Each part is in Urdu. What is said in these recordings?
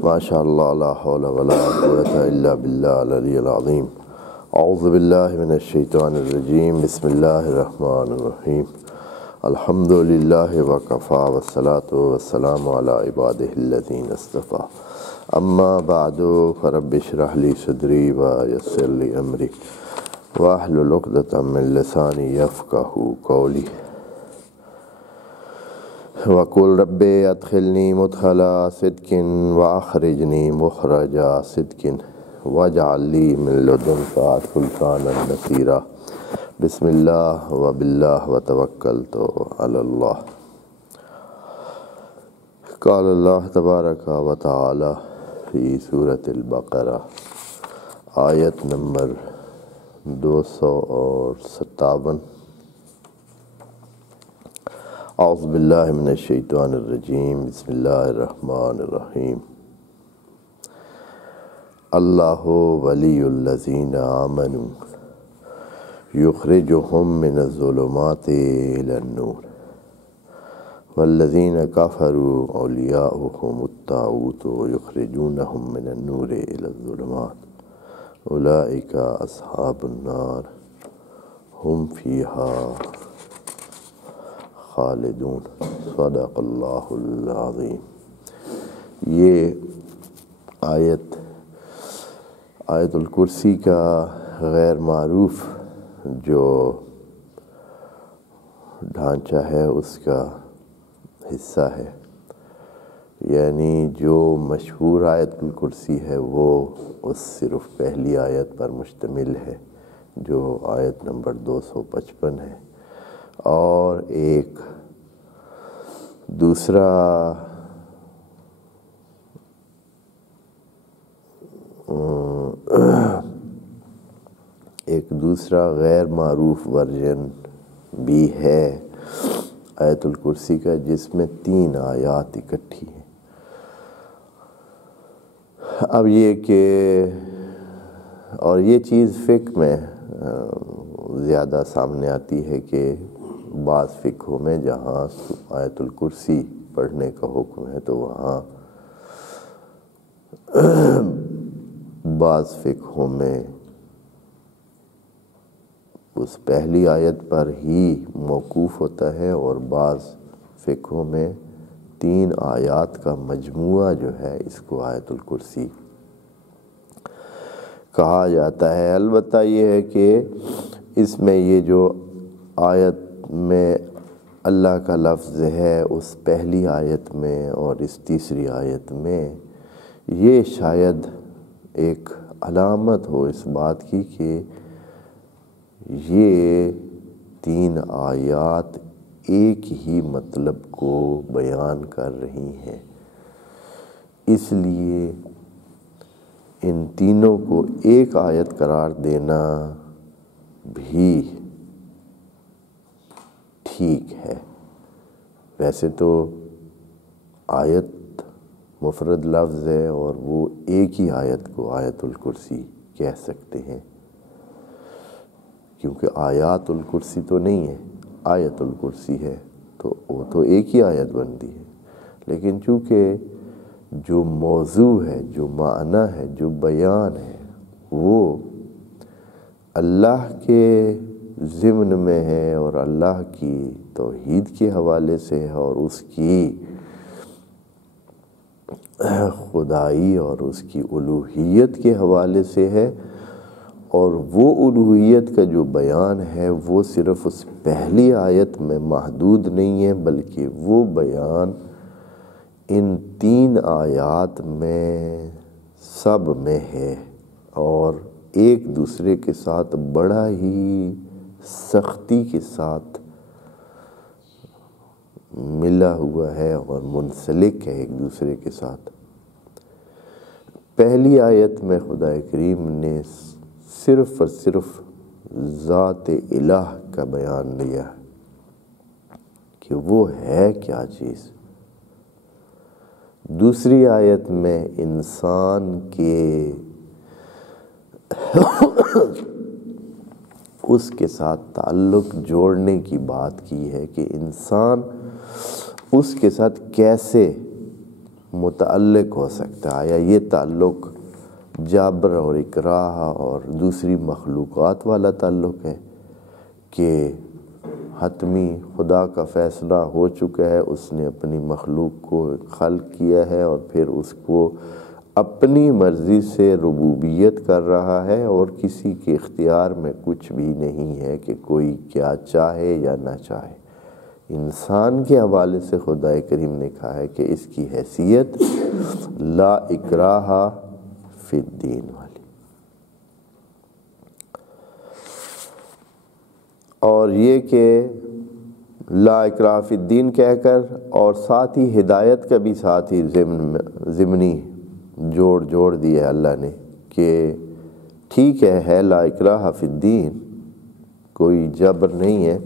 ماشاء اللہ لا حول ولا قوة الا باللہ العلی العظیم۔ اعوذ باللہ من الشیطان الرجیم، بسم اللہ الرحمن الرحیم۔ الحمد للہ وکفی والصلاة والسلام علی عبادہ الذین اصطفیٰ، اما بعد فرب اشرح لی صدری ویسر لی امری واحلل عقدۃ من لسانی یفقہوا قولی۔ وَقُلْ رَبِّ أَدْخِلْنِي مُدْخَلَ صِدْقٍ وَأَخْرِجْنِي مُخْرَجَ صِدْقٍ وَاجْعَل لِّي مِن لَّدُنكَ سُلْطَانًا نَّصِيرًا۔ بسم اللہ وباللہ وتوکلت علی اللہ۔ قال اللہ تبارک و تعالی فی سورۃ البقرہ، آیت نمبر 257۔ اعوذ باللہ من الشیطان الرجیم، بسم اللہ الرحمن الرحیم۔ اللہ ولی الذین آمنوا یخرجہم من الظلمات الی النور والذین کفروا اولیاؤہم الطاغوت یخرجونہم من النور الی الظلمات اولئک اصحاب النار ہم فیہا خالدون۔ صدق اللہ العظیم۔ یہ آیت الکرسی کا غیر معروف جو ڈھانچہ ہے اس کا حصہ ہے، یعنی جو مشہور آیت الکرسی ہے وہ اس صرف پہلی آیت پر مشتمل ہے جو آیت نمبر 255 ہے، اور ایک دوسرا غیر معروف ورژن بھی ہے آیت الکرسی کا، جس میں 3 آیات اکٹھی ہیں۔ اب یہ کہ اور یہ چیز فقہ میں زیادہ سامنے آتی ہے کہ بعض فقہوں میں جہاں آیت الکرسی پڑھنے کا حکم ہے تو وہاں بعض فقہوں میں اس پہلی آیت پر ہی موقوف ہوتا ہے، اور بعض فقہوں میں 3 آیات کا مجموعہ جو ہے اس کو آیت الکرسی کہا جاتا ہے۔ البتہ یہ ہے کہ اس میں یہ جو آیت میں اللہ کا لفظ ہے اس پہلی آیت میں اور اس تیسری آیت میں، یہ شاید ایک علامت ہو اس بات کی کہ یہ 3 آیات ایک ہی مطلب کو بیان کر رہی ہیں، اس لیے ان تینوں کو ایک آیت قرار دینا بھی ٹھیک ہے۔ ویسے تو آیت مفرد لفظ ہے اور وہ ایک ہی آیت کو آیت الکرسی کہہ سکتے ہیں، کیونکہ آیات الکرسی تو نہیں ہے، آیت الکرسی ہے تو وہ تو ایک ہی آیت بنتی ہے۔ لیکن چونکہ جو موضوع ہے، جو معنی ہے، جو بیان ہے، وہ اللہ کے ضمن میں ہے اور اللہ کی توحید کے حوالے سے ہے اور اس کی خدائی اور اس کی الوہیت کے حوالے سے ہے، اور وہ الوہیت کا جو بیان ہے وہ صرف اس پہلی آیت میں محدود نہیں ہے، بلکہ وہ بیان ان 3 آیات میں سب میں ہے، اور ایک دوسرے کے ساتھ بڑا ہی سختی کے ساتھ ملا ہوا ہے اور منسلک ہے ایک دوسرے کے ساتھ۔ پہلی آیت میں خدا کریم نے صرف اور صرف ذات الہ کا بیان لیا کہ وہ ہے کیا چیز۔ دوسری آیت میں انسان کے اس کے ساتھ تعلق جوڑنے کی بات کی ہے کہ انسان اس کے ساتھ کیسے متعلق ہو سکتا ہے، یا یہ تعلق جبر اور اکراہ اور دوسری مخلوقات والا تعلق ہے کہ حتمی خدا کا فیصلہ ہو چکا ہے، اس نے اپنی مخلوق کو خلق کیا ہے اور پھر اس کو اپنی مرضی سے ربوبیت کر رہا ہے، اور کسی کے اختیار میں کچھ بھی نہیں ہے کہ کوئی کیا چاہے یا نہ چاہے۔ انسان کے حوالے سے خدا کریم نے کہا ہے کہ اس کی حیثیت لا اکراہ فی الدین والی، اور یہ کہ لا اکراہ فی الدین کہہ کر اور ساتھ ہی ہدایت کا بھی ساتھ ہی ضمنی جوڑ دیا اللہ نے کہ ٹھیک ہے لا اکراہ فی الدین، کوئی جبر نہیں ہے،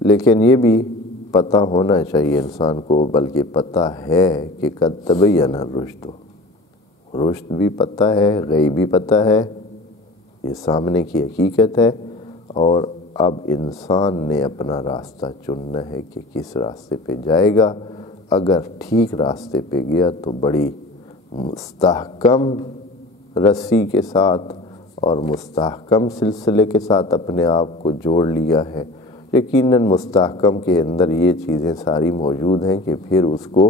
لیکن یہ بھی پتہ ہونا چاہیے انسان کو، بلکہ پتہ ہے کہ قد تبین الرشد، رشد بھی پتہ ہے، غیب بھی پتہ ہے، یہ سامنے کی حقیقت ہے، اور اب انسان نے اپنا راستہ چننا ہے کہ کس راستے پہ جائے گا۔ اگر ٹھیک راستے پہ گیا تو بڑی مستحکم رسی کے ساتھ اور مستحکم سلسلے کے ساتھ اپنے آپ کو جوڑ لیا ہے۔ یقیناً مستحکم کے اندر یہ چیزیں ساری موجود ہیں کہ پھر اس کو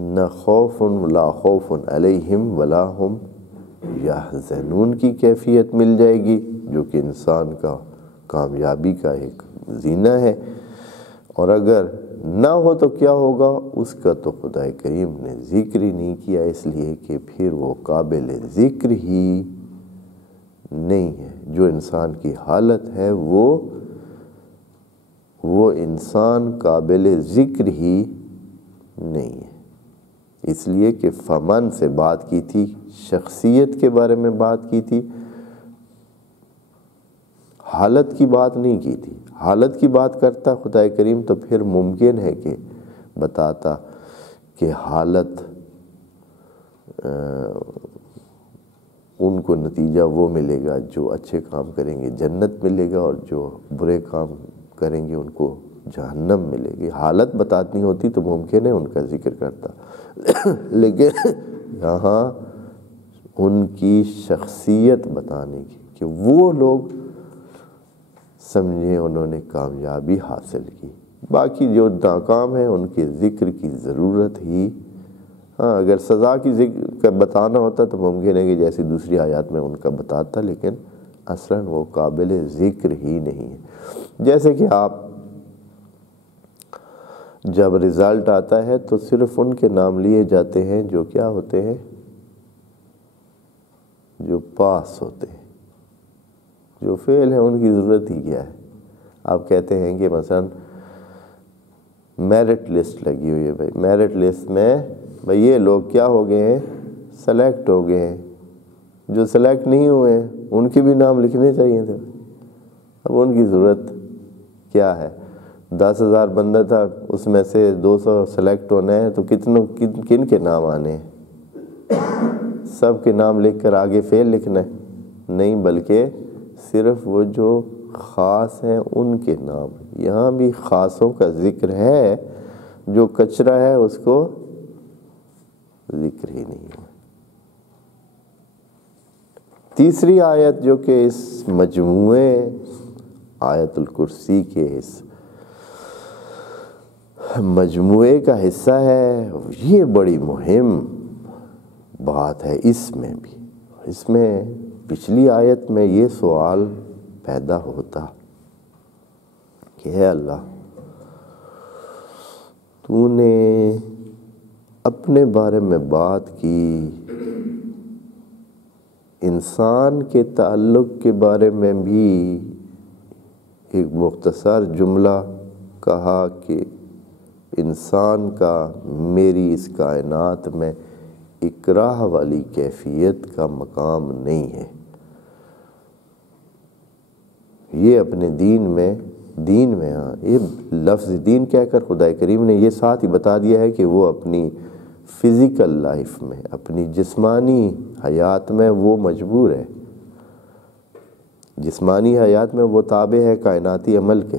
نہ خوف لا خوف علیہم ولا ہم یحزنون کی کیفیت مل جائے گی، جو کہ انسان کا کامیابی کا ایک زینہ ہے، اور اگر نہ ہو تو کیا ہوگا اس کا تو خدا کریم نے ذکر ہی نہیں کیا، اس لیے کہ پھر وہ قابل ذکر ہی نہیں ہے۔ جو انسان کی حالت ہے وہ انسان قابل ذکر ہی نہیں ہے، اس لیے کہ فمن سے بات کی تھی، شخصیت کے بارے میں بات کی تھی، حالت کی بات نہیں کی تھی۔ حالت کی بات کرتا خدا کریم تو پھر ممکن ہے کہ بتاتا کہ حالت ان کو نتیجہ وہ ملے گا، جو اچھے کام کریں گے جنت ملے گا، اور جو برے کام کریں گے ان کو جہنم ملے گی۔ حالت بتانی ہوتی تو ممکن ہے ان کا ذکر کرتا، لیکن یہاں ان کی شخصیت بتانے کی کہ وہ لوگ سمجھیں انہوں نے کامیابی حاصل کی، باقی جو ناکام ہیں ان کے ذکر کی ضرورت ہی، ہاں اگر سزا کی ذکر کا بتانا ہوتا تو ممکن ہے کہ جیسی دوسری آیات میں ان کا بتاتا، لیکن اصلاً وہ قابل ذکر ہی نہیں ہے۔ جیسے کہ آپ جب رزلٹ آتا ہے تو صرف ان کے نام لیے جاتے ہیں جو کیا ہوتے ہیں، جو پاس ہوتے ہیں، جو فیل ہیں ان کی ضرورت ہی کیا ہے۔ آپ کہتے ہیں کہ مثلا میرٹ لسٹ لگی ہوئی ہے، بھائی میرٹ لسٹ میں بھائی یہ لوگ کیا ہو گئے ہیں، سلیکٹ ہو گئے ہیں، جو سلیکٹ نہیں ہوئے ہیں ان کے بھی نام لکھنے چاہیے تھے۔ اب ان کی ضرورت کیا ہے؟ 10,000 بندہ تھا، اس میں سے 200 سلیکٹ ہونا ہے تو کن کے نام آنے ہیں؟ سب کے نام لکھ کر آگے فیل لکھنا ہے؟ نہیں، بلکہ صرف وہ جو خاص ہیں ان کے نام۔ یہاں بھی خاصوں کا ذکر ہے، جو کچرا ہے اس کو ذکر ہی نہیں ہے۔ تیسری آیت جو کہ اس مجموعے آیت الکرسی کے اس مجموعے کا حصہ ہے، یہ بڑی مہم بات ہے۔ اس میں پچھلی آیت میں یہ سوال پیدا ہوتا کہ اے اللہ، تو نے اپنے بارے میں بات کی، انسان کے تعلق کے بارے میں بھی ایک مختصر جملہ کہا کہ انسان کا میری اس کائنات میں اکراہ والی کیفیت کا مقام نہیں ہے۔ یہ اپنے دین میں ہاں، یہ لفظ دین کہہ کر خدا کریم نے یہ ساتھ ہی بتا دیا ہے کہ وہ اپنی فزیکل لائف میں، اپنی جسمانی حیات میں وہ مجبور ہے، جسمانی حیات میں وہ تابع ہے کائناتی عمل کے،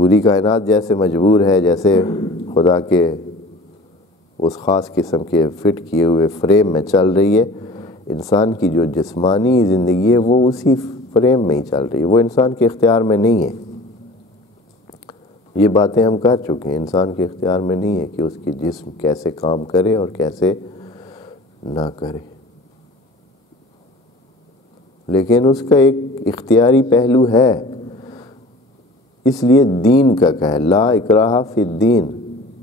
پوری کائنات جیسے مجبور ہے، جیسے خدا کے اس خاص قسم کے فٹ کیے ہوئے فریم میں چل رہی ہے، انسان کی جو جسمانی زندگی ہے وہ اسی فریم میں ہی چل رہی ہے، وہ انسان کے اختیار میں نہیں ہے۔ یہ باتیں ہم کر چکے ہیں، انسان کے اختیار میں نہیں ہے کہ اس کی جسم کیسے کام کرے اور کیسے نہ کرے، لیکن اس کا ایک اختیاری پہلو ہے۔ اس لیے دین کا کہا ہے لا اکراہ فی الدین،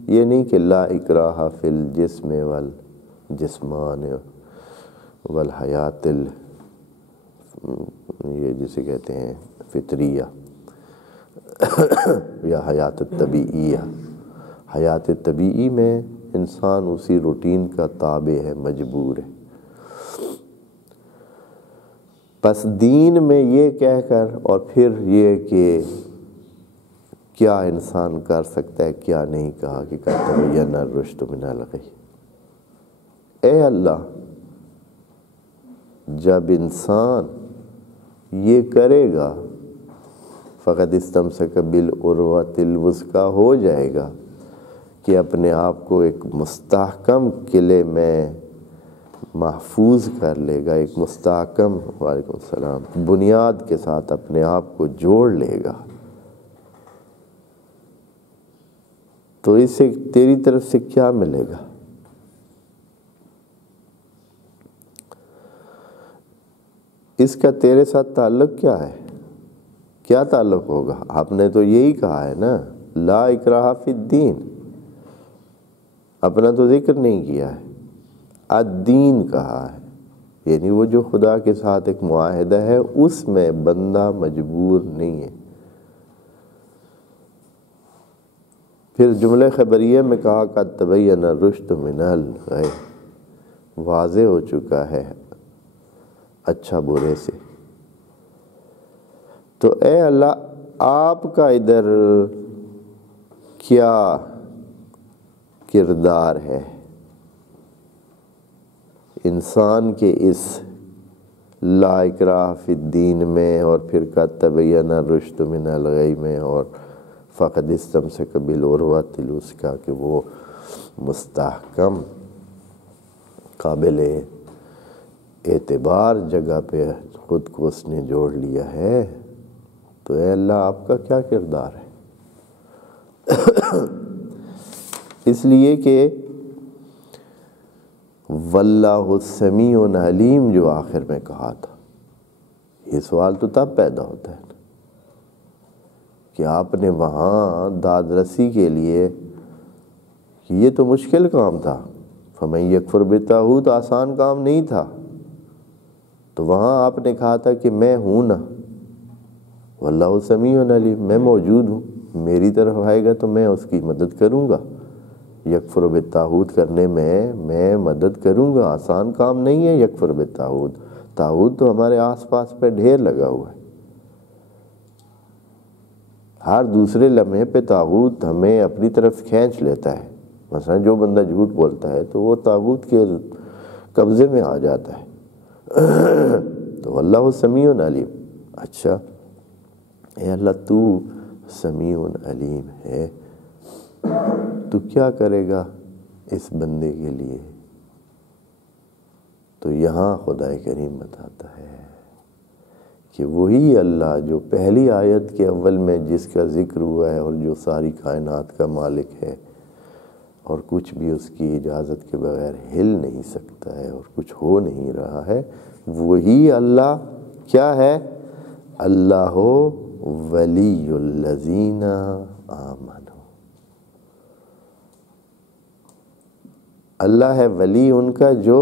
یہ نہیں کہ لا اکراہ فی الجسم والجسمان والحیات یہ جسے کہتے ہیں فطریہ یا حیات طبیعیہ۔ حیات طبیعی میں انسان اسی روٹین کا تابع ہے، مجبور ہے۔ پس دین میں یہ کہہ کر اور پھر یہ کہ کیا انسان کر سکتا ہے کیا نہیں، کہا کہ قد تبین الرشد من الغی۔ اے اللہ، جب انسان یہ کرے گا فقد استمسک بالعروۃ الوثقی، ہو جائے گا کہ اپنے آپ کو ایک مستحکم قلعے میں محفوظ کر لے گا، ایک مستحکم وعلیکم السلام بنیاد کے ساتھ اپنے آپ کو جوڑ لے گا، تو اس سے تیری طرف سے کیا ملے گا؟ اس کا تیرے ساتھ تعلق کیا ہے؟ کیا تعلق ہوگا؟ آپ نے تو یہی کہا ہے نا لا اکراہ فی الدین، اپنا تو ذکر نہیں کیا ہے، الدین کہا ہے، یعنی وہ جو خدا کے ساتھ ایک معاہدہ ہے اس میں بندہ مجبور نہیں ہے۔ پھر جملہ خبریہ میں کہا قد تبین الرشد من الغی، واضح ہو چکا ہے اچھا برے سے۔ تو اے اللہ، آپ کا ادھر کیا کردار ہے انسان کے اس لا اکراہ فی الدین میں، اور پھر قد تبین الرشد من الغی میں، اور فقد استمسک بالعروۃ الوثقی کہ وہ مستحکم قابل اعتبار جگہ پہ خود کو اس نے جوڑ لیا ہے؟ تو اے اللہ، آپ کا کیا کردار ہے؟ اس لیے کہ واللہ سمیع علیم جو آخر میں کہا تھا، یہ سوال تو تب پیدا ہوتا ہے کہ آپ نے وہاں داد رسی کے لیے، یہ تو مشکل کام تھا، فمن یکفر بالطاغوت آسان کام نہیں تھا، تو وہاں آپ نے کہا تھا کہ میں ہوں نا، واللہ سمیع علیم، میں موجود ہوں، میری طرف آئے گا تو میں اس کی مدد کروں گا، یکفر بالطاغوت کرنے میں مدد کروں گا، آسان کام نہیں ہے یکفر بالطاغوت، طاغوت تو ہمارے آس پاس پہ ڈھیر لگا ہوا ہے، ہر دوسرے لمحے پہ طاغوت ہمیں اپنی طرف کھینچ لیتا ہے۔ مثلا جو بندہ جھوٹ بولتا ہے تو وہ طاغوت کے قبضے میں آ جاتا ہے۔ تو واللہ سمیع علیم، اچھا اے اللہ تو سمیع علیم ہے، تو کیا کرے گا اس بندے کے لیے؟ تو یہاں خدا کریم بتاتا ہے کہ وہی اللہ جو پہلی آیت کے اول میں جس کا ذکر ہوا ہے اور جو ساری کائنات کا مالک ہے اور کچھ بھی اس کی اجازت کے بغیر ہل نہیں سکتا ہے اور کچھ ہو نہیں رہا ہے، وہی اللہ کیا ہے؟ اللہ ولی الذین آمنوا، اللہ ہے ولی ان کا جو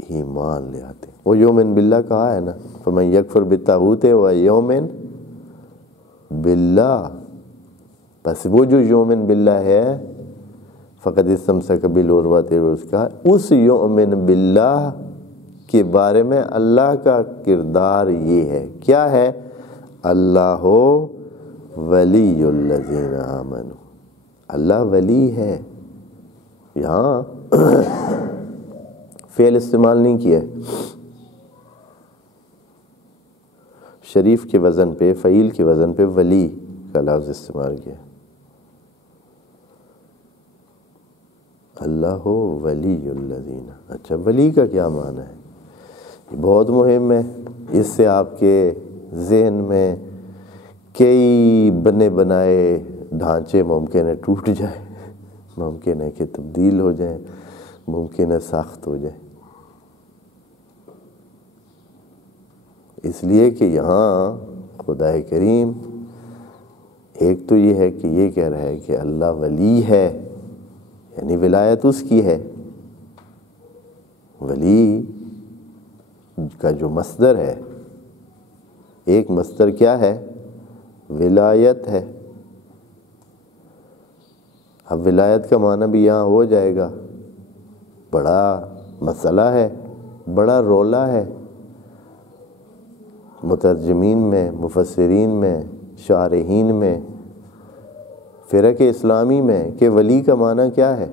ایمان لے آتے ہیں۔ وہ یومن باللہ کہا ہے نا، فمن یکفر بالطاغوت و یومن باللہ، بس وہ جو یومن باللہ ہے فقد استمسک بالعروۃ الوثقی، اس یومن باللہ کے بارے میں اللہ کا کردار یہ ہے، کیا ہے؟ اللہ ولی الذین آمنوا، اللہ ولی ہے۔ یہاں فعل استعمال نہیں کیا ہے، شریف کے وزن پہ، فعیل کے وزن پہ ولی، کا لفظ استعمال کیا. اللہ ولی الذین. اچھا ولی کا کیا معنی ہے؟ یہ بہت مہم ہے. اس سے آپ کے ذہن میں کئی بنے بنائے ڈھانچے ممکن ہے ٹوٹ جائیں، ممکن ہے کہ تبدیل ہو جائیں، ممکن ہے سخت ہو جائیں. اس لیے کہ یہاں خدا کریم ایک تو یہ ہے کہ یہ کہہ رہا ہے کہ اللہ ولی ہے، یعنی ولایت اس کی ہے. ولی کا جو مصدر ہے، ایک مصدر کیا ہے؟ ولایت ہے. اب ولایت کا معنی بھی یہاں ہو جائے گا. بڑا مسئلہ ہے، بڑا رولا ہے مترجمین میں، مفسرین میں، شارحین میں، فرق اسلامی میں کہ ولی کا معنی کیا ہے.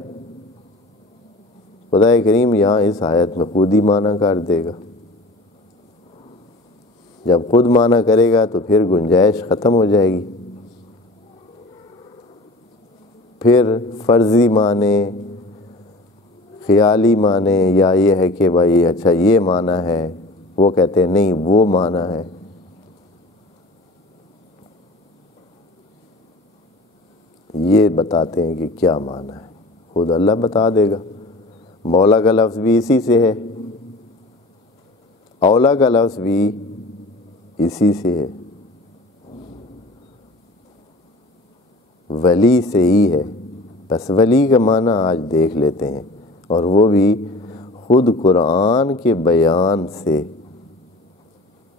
خدا کریم یہاں اس آیت میں خود ہی معنی کر دے گا. جب خود معنی کرے گا تو پھر گنجائش ختم ہو جائے گی. پھر فرضی معنی، خیالی معنی، یا یہ ہے کہ بھائی اچھا یہ معنی ہے، وہ کہتے ہیں نہیں وہ معنی ہے. یہ بتاتے ہیں کہ کیا معنی ہے، خود اللہ بتا دے گا. مولا کا لفظ بھی اسی سے ہے، اولا کا لفظ بھی اسی سے ہے، ولی سے ہی ہے. بس ولی کا معنی آج دیکھ لیتے ہیں، اور وہ بھی خود قرآن کے بیان سے،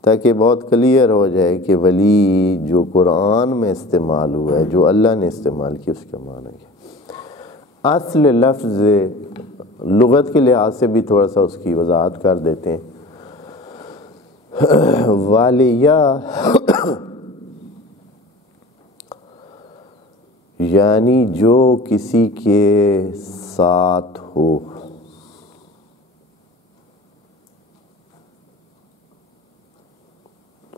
تاکہ بہت کلیئر ہو جائے کہ ولی جو قرآن میں استعمال ہوا ہے، جو اللہ نے استعمال کیا، اس کا معنی کیا. اصل لفظ لغت کے لحاظ سے بھی تھوڑا سا اس کی وضاحت کر دیتے ہیں. والیہ یعنی جو کسی کے ساتھ ہو.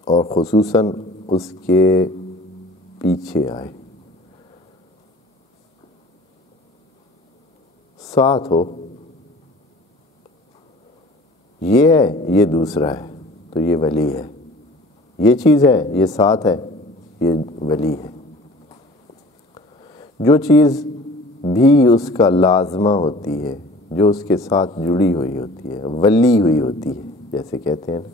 اور خصوصاً اس کے پیچھے آئے، ساتھ ہو. یہ ہے، یہ دوسرا ہے، تو یہ ولی ہے. یہ چیز ہے، یہ ساتھ ہے، یہ ولی ہے. جو چیز بھی اس کا لازمہ ہوتی ہے، جو اس کے ساتھ جڑی ہوئی ہوتی ہے، ولی ہوئی ہوتی ہے، جیسے کہتے ہیں نا،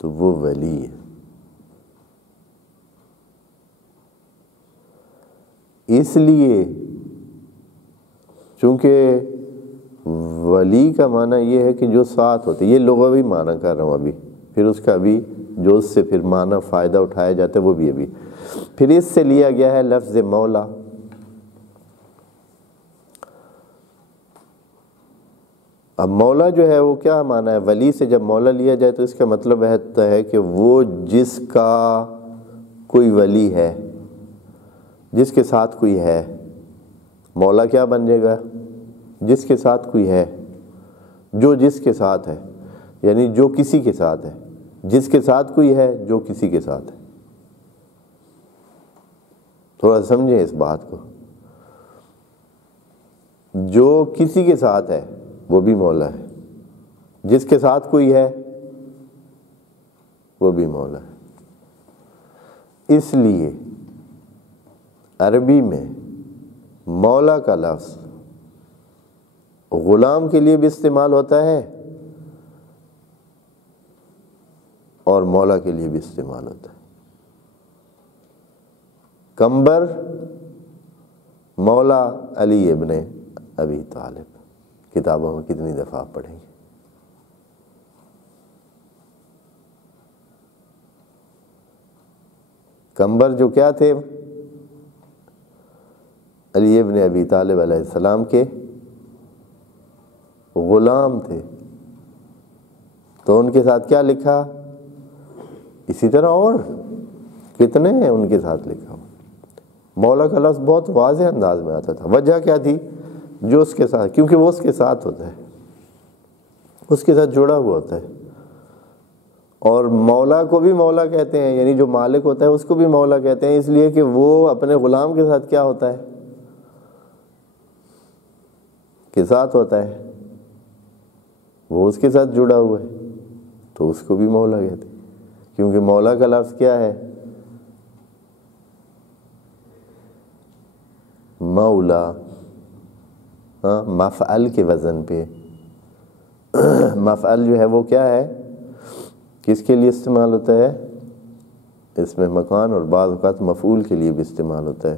تو وہ ولی ہے. اس لیے چونکہ ولی کا معنی یہ ہے کہ جو ساتھ ہوتے، یہ لغوی معنی کر رہا ہوں ابھی، پھر اس کا بھی جو اس سے پھر معنی فائدہ اٹھایا جاتا ہے وہ بھی ابھی. پھر اس سے لیا گیا ہے لفظ مولا. اب مولا جو ہے وہ کیا معنی ہے؟ ولی سے جب مولا لیا جائے تو اس کا مطلب ہے کہ وہ جس کا کوئی ولی ہے، جس کے ساتھ کوئی ہے. مولا کیا بن جائے گا؟ جس کے ساتھ کوئی ہے، جو جس کے ساتھ ہے، یعنی جو کسی کے ساتھ ہے. جس کے ساتھ کوئی ہے، جو کسی کے ساتھ ہے. تھوڑا سمجھیں اس بات کو. جو کسی کے ساتھ ہے وہ بھی مولا ہے، جس کے ساتھ کوئی ہے وہ بھی مولا ہے. اس لیے عربی میں مولا کا لفظ غلام کے لیے بھی استعمال ہوتا ہے اور مولا کے لیے بھی استعمال ہوتا ہے. کمبر مولا علی ابن ابی طالب، کتابوں میں کتنی دفعہ آپ پڑھیں گے. کمبر جو کیا تھے؟ علی ابن ابی طالب علیہ السلام کے غلام تھے. تو ان کے ساتھ کیا لکھا؟ اسی طرح اور کتنے ہیں ان کے ساتھ لکھا. مولا کا لفظ بہت واضح انداز میں آتا تھا. وجہ کیا تھی؟ جو اس کے ساتھ، کیونکہ وہ اس کے ساتھ ہوتا ہے، اس کے ساتھ جڑا ہوا ہوتا ہے. اور مولا کو بھی مولا کہتے ہیں، یعنی جو مالک ہوتا ہے اس کو بھی مولا کہتے ہیں، اس لیے کہ وہ اپنے غلام کے ساتھ کیا ہوتا ہے، کے ساتھ ہوتا ہے، وہ اس کے ساتھ جڑا ہوا ہے، تو اس کو بھی مولا کہتے ہیں۔ کیونکہ مولا کا لفظ کیا ہے، مولا، مفعل کے وزن پہ۔ مفعل جو ہے وہ کیا ہے، کس کے لیے استعمال ہوتا ہے، اس میں مکان، اور بعض اوقات مفعول کے لیے بھی استعمال ہوتا ہے،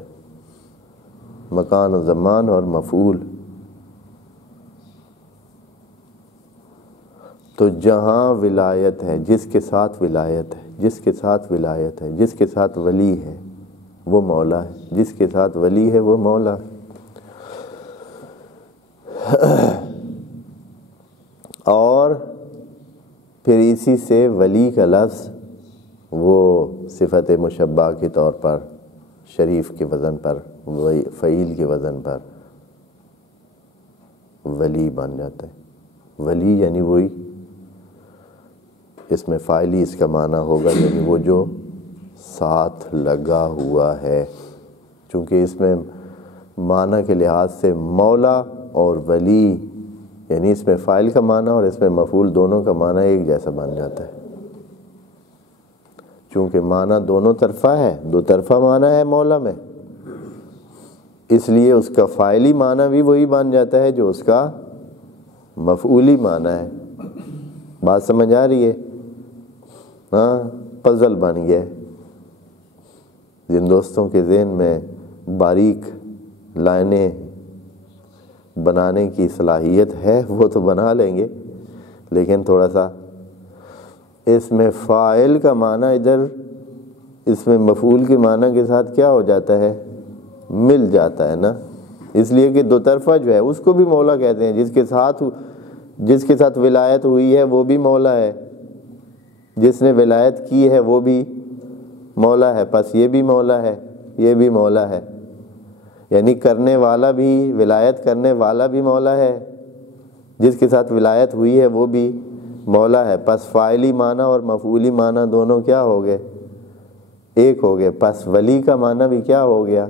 مکان و زمان اور مفعول۔ تو جہاں ولایت ہے، جس کے ساتھ ولایت ہے، جس کے ساتھ ولایت ہے، جس کے ساتھ ولی ہے وہ مولا ہے، جس کے ساتھ ولی ہے وہ مولا ہے۔ اور پھر اسی سے ولی کا لفظ وہ صفت مشبہ کے طور پر، شریف کے وزن پر، فعیل کے وزن پر ولی بن جاتا ہے۔ ولی یعنی وہی، اس میں فاعلی اس کا معنی ہوگا، یعنی وہ جو ساتھ لگا ہوا ہے۔ چونکہ اس میں معنی کے لحاظ سے مولا اور ولی، یعنی اس میں فاعل کا معنی اور اس میں مفعول، دونوں کا معنی ایک جیسا بن جاتا ہے۔ چونکہ معنی دونوں طرفہ ہے، دو طرفہ معنی ہے مولا میں، اس لیے اس کا فاعلی معنی بھی وہی بن جاتا ہے جو اس کا مفعولی معنی ہے۔ بات سمجھ آ رہی ہے؟ ہاں، پزل بن گیا۔ جن دوستوں کے ذہن میں باریک لائنیں بنانے کی صلاحیت ہے وہ تو بنا لیں گے، لیکن تھوڑا سا اس میں فاعل کا معنی ادھر اس میں مفعول کے معنی کے ساتھ کیا ہو جاتا ہے، مل جاتا ہے نا، اس لیے کہ دو طرفہ جو ہے اس کو بھی مولا کہتے ہیں۔ جس کے ساتھ ولایت ہوئی ہے وہ بھی مولا ہے، جس نے ولایت کی ہے وہ بھی مولا ہے، پس یہ بھی مولا ہے، یہ بھی مولا ہے، یعنی کرنے والا بھی، ولایت کرنے والا بھی مولا ہے، جس کے ساتھ ولایت ہوئی ہے وہ بھی مولا ہے۔ پس فاعلی معنی اور مفعولی معنی دونوں کیا ہو گئے، ایک ہو گئے۔ پس ولی کا معنی بھی کیا ہو گیا،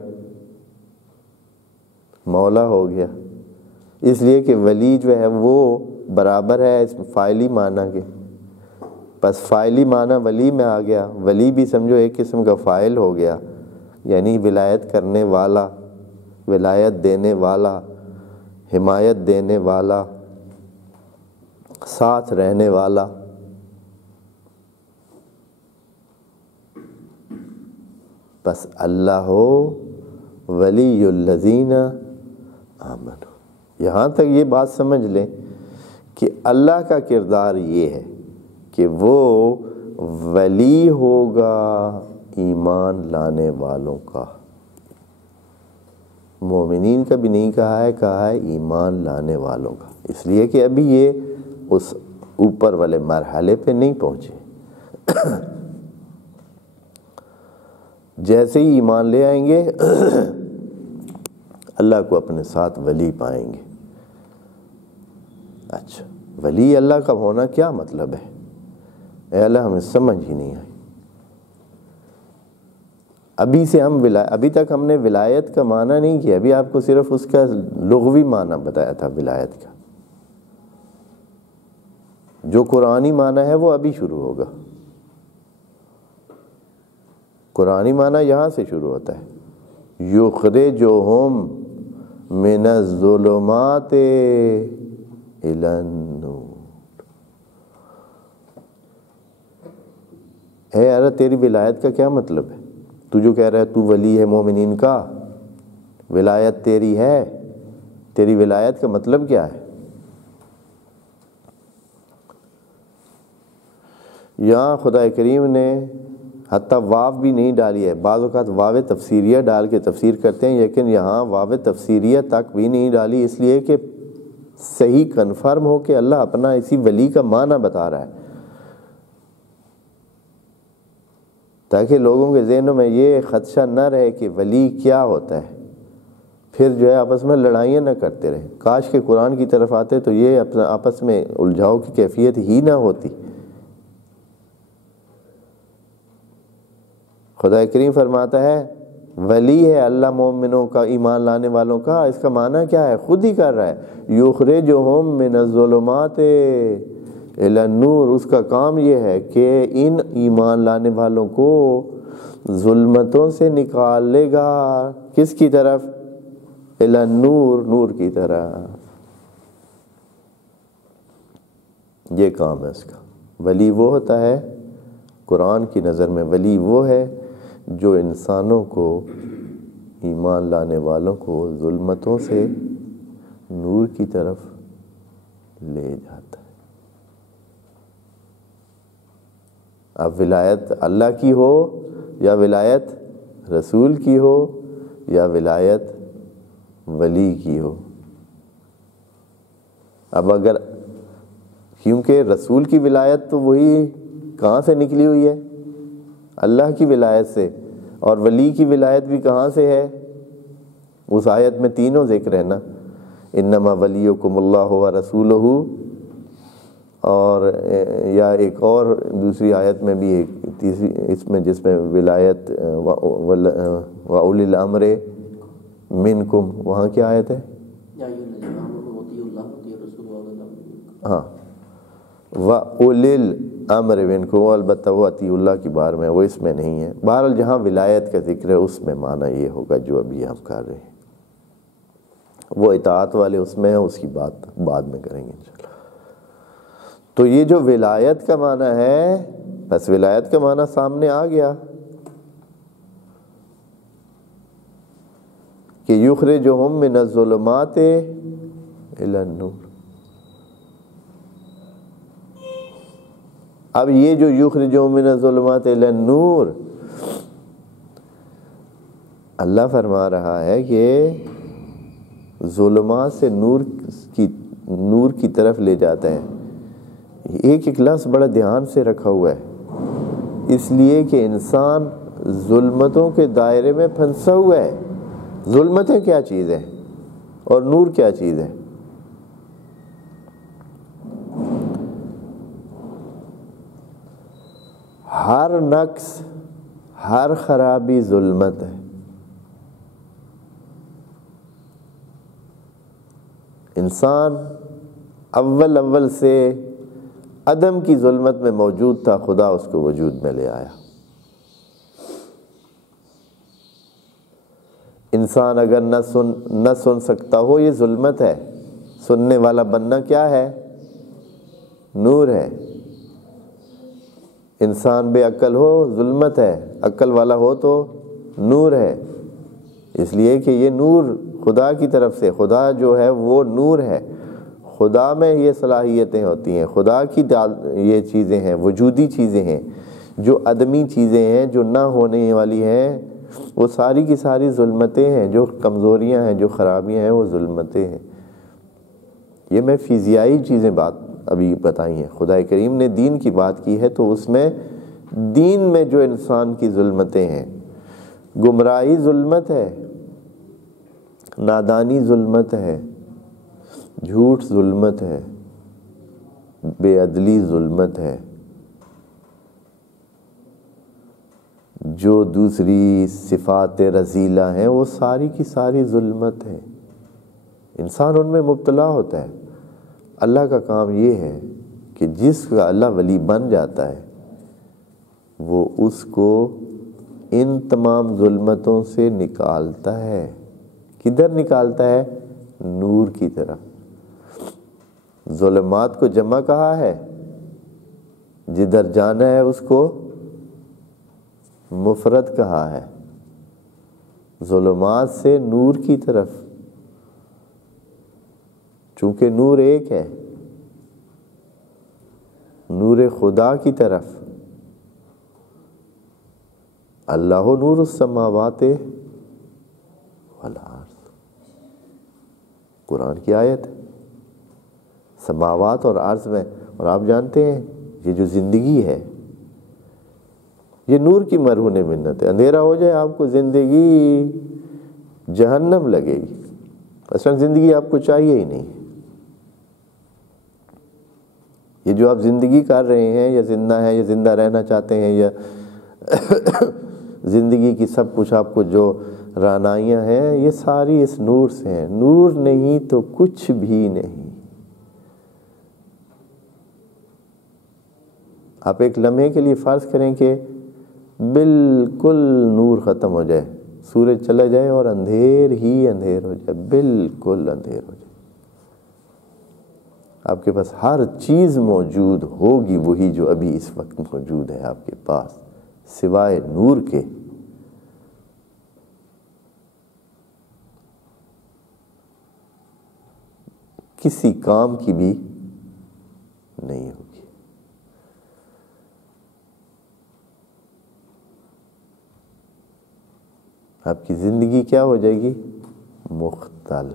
مولا ہو گیا، اس لیے کہ ولی جو ہے وہ برابر ہے اس فاعلی معنی کے۔ پس فاعلی معنی ولی میں آ گیا، ولی بھی سمجھو ایک قسم کا فاعل ہو گیا، یعنی ولایت کرنے والا، ولایت دینے والا، حمایت دینے والا، ساتھ رہنے والا۔ پس اللہ ولی الذین آمنوا۔ یہاں تک یہ بات سمجھ لیں کہ اللہ کا کردار یہ ہے کہ وہ ولی ہوگا ایمان لانے والوں کا۔ مومنین کا بھی نہیں کہا ہے ایمان لانے والوں کا، اس لیے کہ ابھی یہ اس اوپر والے مرحلے پہ نہیں پہنچے۔ جیسے ہی ایمان لے آئیں گے اللہ کو اپنے ساتھ ولی پائیں گے۔ اچھا، ولی اللہ کا ہونا کیا مطلب ہے؟ اے اللہ ہمیں سمجھ ہی نہیں آئی۔ ابھی تک ہم نے ولایت کا معنی نہیں کیا، ابھی آپ کو صرف اس کا لغوی معنی بتایا تھا ولایت کا۔ جو قرآنی معنی ہے وہ ابھی شروع ہوگا۔ قرآنی معنی یہاں سے شروع ہوتا ہے، یخرجہم من الظلمات الی النور۔ اے یار تیری ولایت کا کیا مطلب ہے؟ تو جو کہہ رہا ہے تو ولی ہے مومنین کا، ولایت تیری ہے، تیری ولایت کا مطلب کیا ہے؟ یہاں خدا کریم نے حتیٰ واو بھی نہیں ڈالی ہے، بعض اوقات واو تفسیریہ ڈال کے تفسیر کرتے ہیں، لیکن یہاں واو تفسیریہ تک بھی نہیں ڈالی، اس لیے کہ صحیح کنفرم ہو کہ اللہ اپنا اسی ولی کا معنی بتا رہا ہے، تاکہ لوگوں کے ذہنوں میں یہ خدشہ نہ رہے کہ ولی کیا ہوتا ہے، پھر جو ہے آپس میں لڑائیاں نہ کرتے رہے۔ کاش کہ قرآن کی طرف آتے تو یہ آپس میں الجھاؤ کی کیفیت ہی نہ ہوتی۔ خدا کریم فرماتا ہے ولی ہے اللہ مومنوں کا، ایمان لانے والوں کا۔ اس کا معنی کیا ہے؟ خود ہی کر رہا ہے، یخرجہم من الظلمات الی النور۔ اس کا کام یہ ہے کہ ان ایمان لانے والوں کو ظلمتوں سے نکال لے گا، کس کی طرف؟ الی النور، نور کی طرف۔ یہ کام ہے اس کا۔ ولی وہ ہوتا ہے، قرآن کی نظر میں ولی وہ ہے جو انسانوں کو، ایمان لانے والوں کو ظلمتوں سے نور کی طرف لے جاتا ہے۔ اب ولایت اللہ کی ہو یا ولایت رسول کی ہو یا ولایت ولی کی ہو، اب اگر، کیونکہ رسول کی ولایت تو وہی کہاں سے نکلی ہوئی ہے؟ اللہ کی ولایت سے، اور ولی کی ولایت بھی کہاں سے ہے؟ اس آیت میں تینوں ذکر ہے نا، انما ولیکم اللہ ورسولہ، اور یا ایک اور دوسری آیت میں بھی ایک تیسری اس میں جس میں ولایت وَأُولِي الْأَمْرِ مِنْكُمْ، وہاں کیا آیت ہے؟ ہاں وَأُولِي الْأَمْرِ مِنْكُمْ، البتہ وہ اطیع اللہ کی بار میں، وہ اس میں نہیں ہے۔ بہرحال جہاں ولایت کا ذکر ہے اس میں معنی یہ ہوگا جو ابھی ہم کر رہے ہیں، وہ اطاعت والے اس میں ہیں، اس کی بات بعد میں کریں گے انشاءاللہ۔ تو یہ جو ولایت کا معنی ہے، بس ولایت کا معنی سامنے آ گیا کہ یخرجہم من الظلمات الی النور۔ اب یہ جو یخرجہم من الظلمات الی النور، اللہ فرما رہا ہے کہ ظلمات سے نور کی طرف لے جاتا ہے۔ ایک ایک لفظ بڑا دھیان سے رکھا ہوا ہے، اس لیے کہ انسان ظلمتوں کے دائرے میں پھنسا ہوا ہے۔ ظلمتیں کیا چیز ہے اور نور کیا چیز ہے؟ ہر نقص، ہر خرابی ظلمت ہے۔ انسان اول سے عدم کی ظلمت میں موجود تھا، خدا اس کو وجود میں لے آیا۔ انسان اگر نہ سن سکتا ہو، یہ ظلمت ہے۔ سننے والا بننا کیا ہے؟ نور ہے۔ انسان بے عقل ہو، ظلمت ہے، عقل والا ہو تو نور ہے۔ اس لیے کہ یہ نور خدا کی طرف سے، خدا جو ہے وہ نور ہے، خدا میں یہ صلاحیتیں ہوتی ہیں، خدا کی یہ چیزیں ہیں، وجودی چیزیں ہیں۔ جو عدمی چیزیں ہیں، جو نہ ہونے والی ہیں، وہ ساری کی ساری ظلمتیں ہیں۔ جو کمزوریاں ہیں، جو خرابیاں ہیں، وہ ظلمتیں ہیں۔ یہ میں فزیائی چیزیں بات ابھی بتائی ہیں۔ خدا کریم نے دین کی بات کی ہے تو اس میں دین میں جو انسان کی ظلمتیں ہیں، گمراہی ظلمت ہے، نادانی ظلمت ہے، جھوٹ ظلمت ہے، بے عدلی ظلمت ہے، جو دوسری صفات رذیلہ ہیں وہ ساری کی ساری ظلمت ہے۔ انسان ان میں مبتلا ہوتا ہے۔ اللہ کا کام یہ ہے کہ جس کا اللہ ولی بن جاتا ہے وہ اس کو ان تمام ظلمتوں سے نکالتا ہے۔ کدھر نکالتا ہے؟ نور کی طرف۔ ظلمات کو جمع کہا ہے، جدھر جانا ہے اس کو مفرد کہا ہے۔ ظلمات سے نور کی طرف، چونکہ نور ایک ہے، نور خدا کی طرف۔ اللہ نور السماوات والارض، قرآن کی آیت ہے۔ سماوات اور عرض میں، اور آپ جانتے ہیں یہ جو زندگی ہے یہ نور کی مرہون منت ہے۔ اندھیرا ہو جائے آپ کو زندگی جہنم لگے گی، اصلا زندگی آپ کو چاہیے ہی نہیں۔ یہ جو آپ زندگی کر رہے ہیں، یا زندہ ہیں، یا زندہ رہنا چاہتے ہیں، یا زندگی کی سب کچھ آپ کو جو رعنائیاں ہیں یہ ساری اس نور سے ہیں. نور نہیں تو کچھ بھی نہیں. آپ ایک لمحے کے لیے فرض کریں کہ بالکل نور ختم ہو جائے, سورج چلا جائے اور اندھیر ہی اندھیر ہو جائے, بالکل اندھیر ہو جائے. آپ کے پاس ہر چیز موجود ہوگی وہی جو ابھی اس وقت موجود ہے آپ کے پاس, سوائے نور کے. کسی کام کی بھی نہیں ہوگی. آپ کی زندگی کیا ہو جائے گی؟ مختل.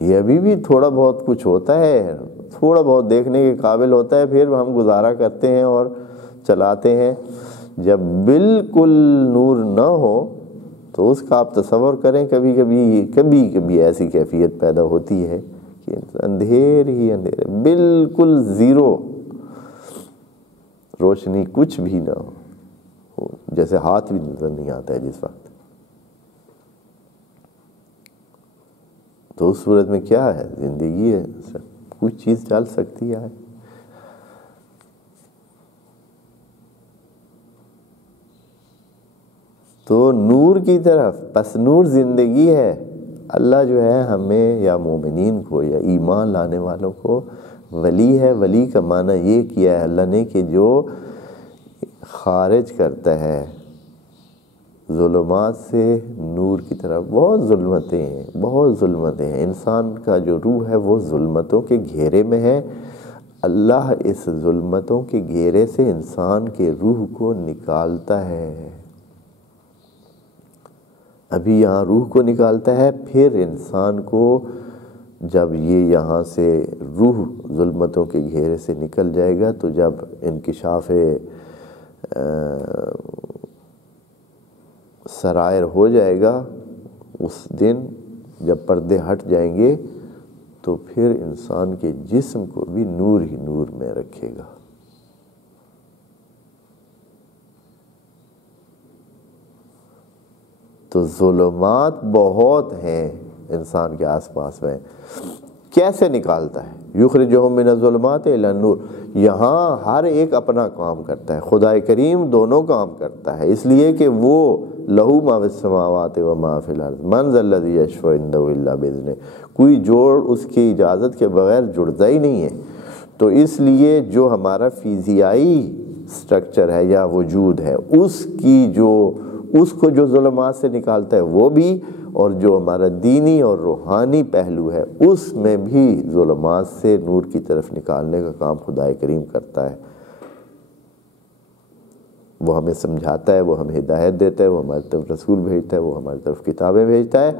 یہ ابھی بھی تھوڑا بہت کچھ ہوتا ہے, تھوڑا بہت دیکھنے کے قابل ہوتا ہے, پھر ہم گزارا کرتے ہیں اور چلاتے ہیں. جب بالکل نور نہ ہو تو اس کا آپ تصور کریں, کبھی کبھی ایسی کیفیت پیدا ہوتی ہے کہ اندھیر ہی اندھیر, بالکل زیرو, روشنی کچھ بھی نہ ہو, جیسے ہاتھ بھی نظر نہیں آتا ہے جس وقت. تو اس صورت میں کیا ہے؟ زندگی ہے, کچھ چیز چل سکتی ہے. تو نور کی طرف, پس نور زندگی ہے. اللہ جو ہے ہمیں یا مومنین کو یا ایمان لانے والوں کو ولی ہے. ولی کا معنی یہ کیا ہے اللہ نے کہ جو خارج کرتا ہے ظلمات سے نور کی طرف. بہت ظلمتیں ہیں, انسان کا جو روح ہے وہ ظلمتوں کے گھیرے میں ہے. اللہ اس ظلمتوں کے گھیرے سے انسان کے روح کو نکالتا ہے. ابھی یہاں روح کو نکالتا ہے, پھر انسان کو جب یہ یہاں سے روح ظلمتوں کے گھیرے سے نکل جائے گا تو جب انکشاف سرائر ہو جائے گا, اس دن جب پردے ہٹ جائیں گے تو پھر انسان کے جسم کو بھی نور ہی نور میں رکھے گا. تو ظلمات بہت ہیں انسان کے آس پاس میں. کیسے نکالتا ہے؟ یخرجہم من الظلمات الی النور. یہاں ہر ایک اپنا کام کرتا ہے, خدا کریم دونوں کام کرتا ہے, اس لیے کہ وہ لہو ما فی السماوات و ما فی الارض من ذا الذی یشفع عندہ الا باذنہ. کوئی جوڑ اس کی اجازت کے بغیر جڑتا ہی نہیں ہے. تو اس لیے جو ہمارا فزیائی سٹرکچر ہے یا وجود ہے اس کو جو ظلمات سے نکالتا ہے وہ بھی, اور جو ہمارا دینی اور روحانی پہلو ہے اس میں بھی ظلمات سے نور کی طرف نکالنے کا کام خدا کریم کرتا ہے. وہ ہمیں سمجھاتا ہے, وہ ہمیں ہدایت دیتا ہے, وہ ہماری طرف رسول بھیجتا ہے, وہ ہماری طرف کتابیں بھیجتا ہے.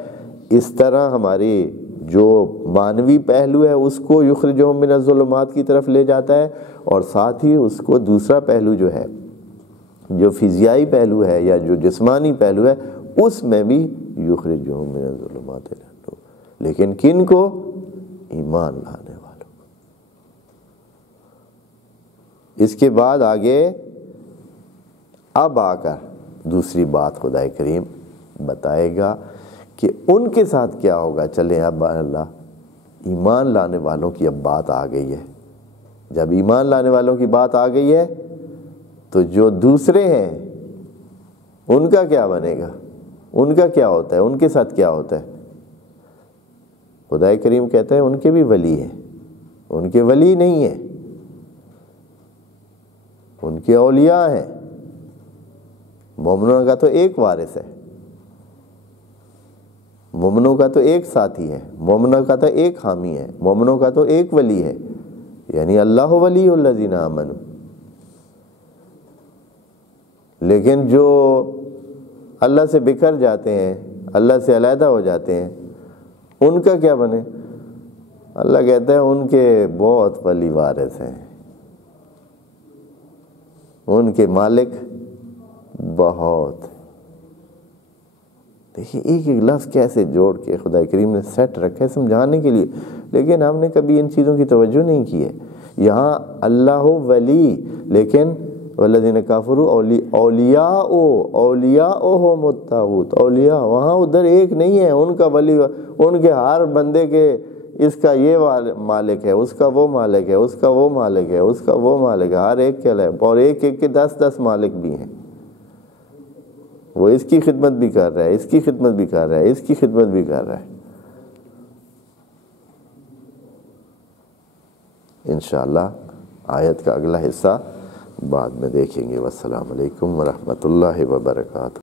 اس طرح ہماری جو مانوی پہلو ہے اس کو یخرجہم من الظلمات کی طرف لے جاتا ہے, اور ساتھ ہی اس کو دوسرا پہلو جو ہے, جو فزیائی پہلو ہے یا جو جسمانی پہلو ہے, اس میں بھی یخرجہم من الظلمات الی النور. لیکن کن کو؟ ایمان لانے والوں کو. اس کے بعد آگے اب آ کر دوسری بات خدا کریم بتائے گا کہ ان کے ساتھ کیا ہوگا. چلیں اب اللہ ایمان لانے والوں کی اب بات آ گئی ہے. جب ایمان لانے والوں کی بات آ گئی ہے تو جو دوسرے ہیں ان کا کیا بنے گا, ان کا کیا ہوتا ہے, ان کے ساتھ کیا ہوتا ہے؟ خدا کریم کہتا ہے ان کے بھی ولی ہیں. ان کے ولی نہیں ہیں, ان کے اولیاء ہیں. مومنوں کا تو ایک وارث ہے, مومنوں کا تو ایک ساتھی ہے, مومنوں کا تو ایک حامی ہے, مومنوں کا تو ایک ولی ہے, یعنی اللہ ولی الذین آمنوا. لیکن جو اللہ سے بکھر جاتے ہیں, اللہ سے علیحدہ ہو جاتے ہیں, ان کا کیا بنے؟ اللہ کہتا ہے ان کے بہت ولی وارث ہیں, ان کے مالک بہت. دیکھیے ایک ایک لفظ کیسے جوڑ کے خدا کریم نے سیٹ رکھا ہے سمجھانے کے لیے, لیکن ہم نے کبھی ان چیزوں کی توجہ نہیں کی ہے. یہاں اللہ ولی، لیکن والذین کفروا اولیاءہم الطاغوت، اولیاء وہاں ادھر ایک نہیں ہے، ان کا ولی ان کے ہر بندے کے اس کا یہ مالک ہے، اس کا وہ مالک ہے، اس کا وہ مالک ہے، اس کا وہ مالک ہے، ہر ایک کے لئے، اور ایک ایک کے 10 مالک بھی ہیں۔ وہ اس کی خدمت بھی کر رہا ہے، اس کی خدمت بھی کر رہا ہے، اس کی خدمت بھی کر رہا ہے۔ انشاءاللہ آیت کا اگلا حصہ بعد میں دیکھیں گے۔ والسلام علیکم ورحمۃ اللہ وبرکاتہ۔